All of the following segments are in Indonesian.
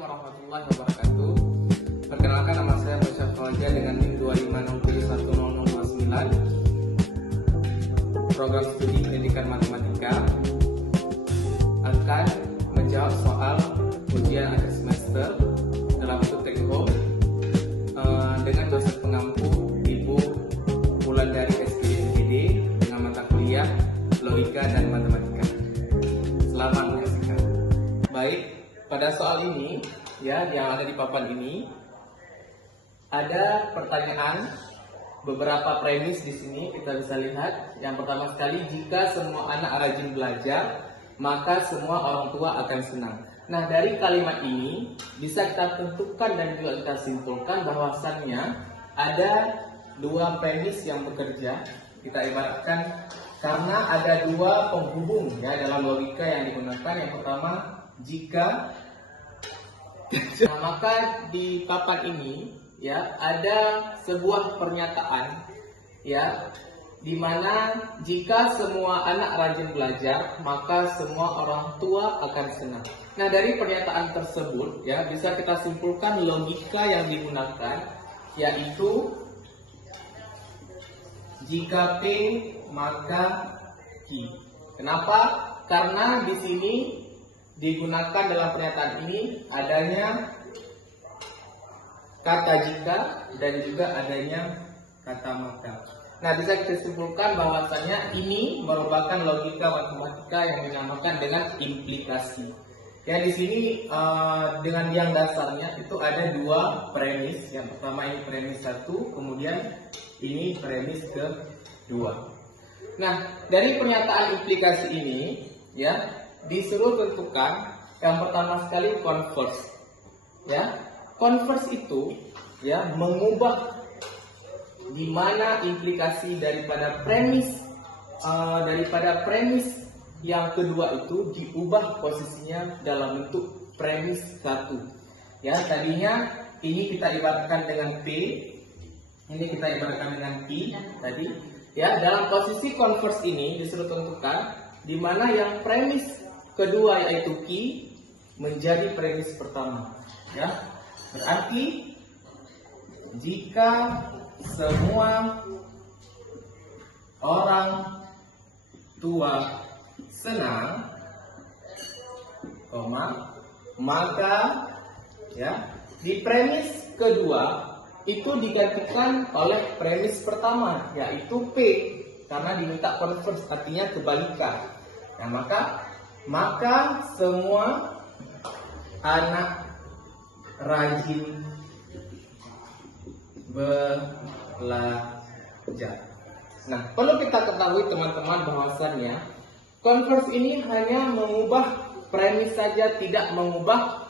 Assalamualaikum warahmatullahi wabarakatuh. Perkenalkan, nama saya Muhammad Fajar dengan NIM 256710009. Program studi pendidikan matematika akan menjawab soal ujian akhir semester dalam bentuk take home dengan dosen pengampu Ibu Wulandari SPDMPD dengan mata kuliah Logika dan Matematika. Selamat menyaksikan. Baik, pada soal ini ya, yang ada di papan ini ada pertanyaan, beberapa premis di sini kita bisa lihat. Yang pertama sekali, jika semua anak rajin belajar, maka semua orang tua akan senang. Nah, dari kalimat ini bisa kita tentukan dan juga kita simpulkan bahwasannya ada dua premis yang bekerja. Kita ibaratkan karena ada dua penghubung ya dalam logika yang digunakan. Yang pertama, jika nah, maka di papan ini ya ada sebuah pernyataan ya, di mana jika semua anak rajin belajar, maka semua orang tua akan senang. Nah, dari pernyataan tersebut ya bisa kita simpulkan logika yang digunakan, yaitu jika P maka Q. Kenapa? Karena di sini digunakan dalam pernyataan ini adanya kata jika dan juga adanya kata maka. Nah, bisa kita simpulkan bahwasanya ini merupakan logika matematika yang dinamakan dengan implikasi. Ya, di sini dengan yang dasarnya itu ada dua premis. Yang pertama ini premis 1, kemudian ini premis kedua. Nah, dari pernyataan implikasi ini ya disuruh tentukan yang pertama sekali converse. Ya, converse itu ya mengubah di mana implikasi daripada premis yang kedua itu diubah posisinya dalam bentuk premis 1. Ya, tadinya ini kita ibaratkan dengan P, ini kita ibaratkan dengan Q tadi. Ya, dalam posisi converse ini disuruh tentukan di mana yang premis kedua yaitu Q menjadi premis pertama. Ya, berarti jika semua orang tua senang, maka ya di premis kedua itu digantikan oleh premis pertama yaitu P, karena diminta converse artinya kebalikan. Nah, maka semua anak rajin belajar. Nah, perlu kita ketahui teman-teman bahwasannya converse ini hanya mengubah premis saja, tidak mengubah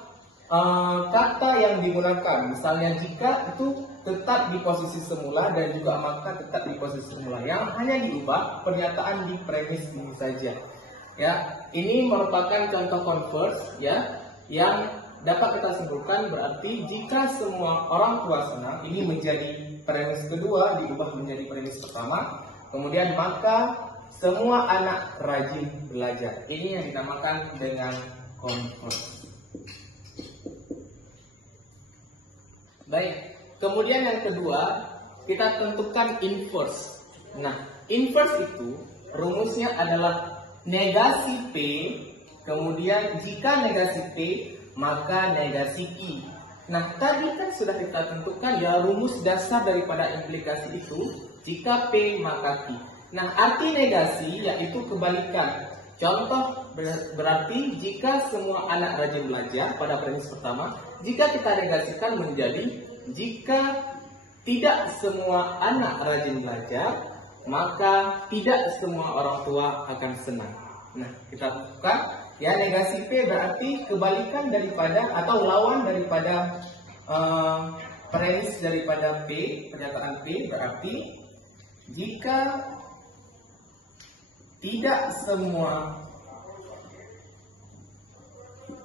kata yang digunakan. Misalnya jika itu tetap di posisi semula dan juga maka tetap di posisi semula. Yang hanya diubah pernyataan di premis ini saja. Ya, ini merupakan contoh converse ya yang dapat kita simpulkan. Berarti jika semua orang tua senang, ini menjadi premis kedua diubah menjadi premis pertama. Kemudian maka semua anak rajin belajar. Ini yang dinamakan dengan converse. Baik, kemudian yang kedua kita tentukan inverse. Nah, inverse itu rumusnya adalah negasi P, kemudian jika negasi P maka negasi I. Nah, tadi kan sudah kita tentukan ya rumus dasar daripada implikasi itu, jika P maka Q. Nah, arti negasi yaitu kebalikan. Contoh berarti jika semua anak rajin belajar pada premis pertama, jika kita negasikan menjadi jika tidak semua anak rajin belajar, maka tidak semua orang tua akan senang. Nah, kita buka ya, negasi P berarti kebalikan daripada atau lawan daripada premis daripada P, pernyataan P berarti jika tidak semua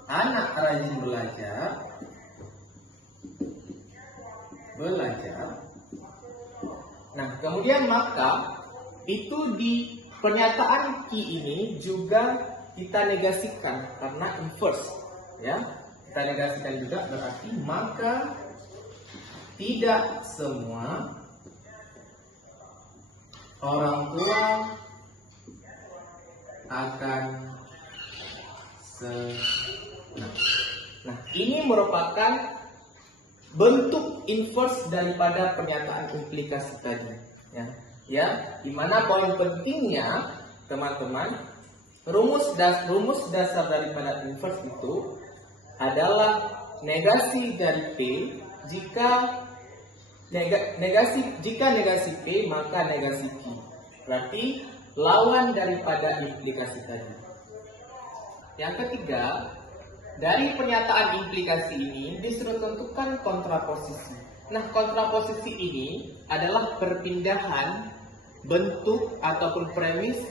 anak rajin belajar, nah kemudian maka itu di pernyataan Q ini juga kita negasikan karena inverse ya. kita negasikan juga berarti maka tidak semua orang tua akan senang. Nah, ini merupakan bentuk inverse daripada pernyataan implikasi tadi, ya, di mana poin pentingnya teman-teman, rumus dasar daripada inverse itu adalah negasi dari P jika negasi P maka negasi Q. Berarti lawan daripada implikasi tadi. Yang ketiga, dari pernyataan implikasi ini disuruh tentukan kontraposisi. Nah, kontraposisi ini adalah perpindahan bentuk ataupun premis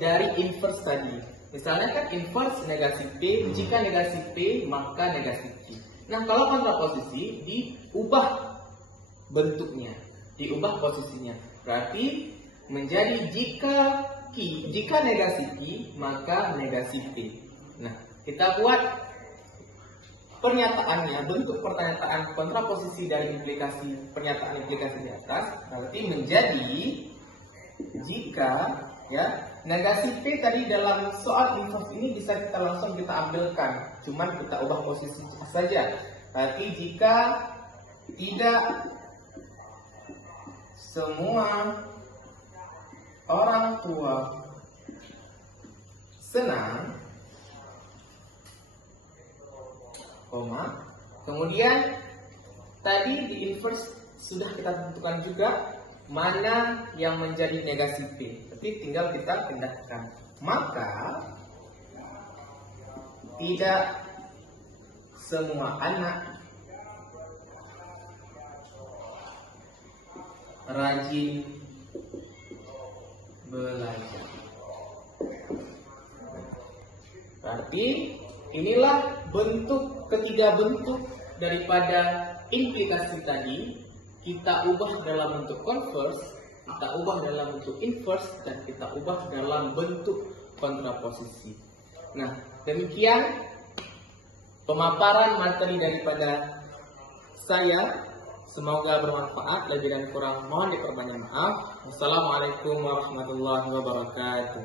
dari inverse tadi. Misalnya kan inverse negasi P, jika negasi P maka negasi Q. Nah, kalau kontraposisi diubah bentuknya, diubah posisinya. Berarti menjadi jika negasi Q maka negasi P. Nah, kita buat pernyataannya, bentuk pernyataan kontraposisi dari pernyataan implikasi di atas. Berarti menjadi jika, ya, negasi P tadi dalam soal inverse ini bisa kita langsung ambilkan, cuman kita ubah posisi saja. Berarti jika tidak semua orang tua senang, kemudian tadi di inverse sudah kita tentukan juga mana yang menjadi negasi P, tapi tinggal kita pindahkan. Maka tidak semua anak rajin belajar. Berarti inilah ketiga bentuk daripada implikasi tadi. Kita ubah dalam bentuk converse, kita ubah dalam bentuk inverse, dan kita ubah dalam bentuk kontraposisi. Nah, demikian pemaparan materi daripada saya. Semoga bermanfaat. Lebih dan kurang mohon diperbanyak maaf. Wassalamualaikum warahmatullahi wabarakatuh.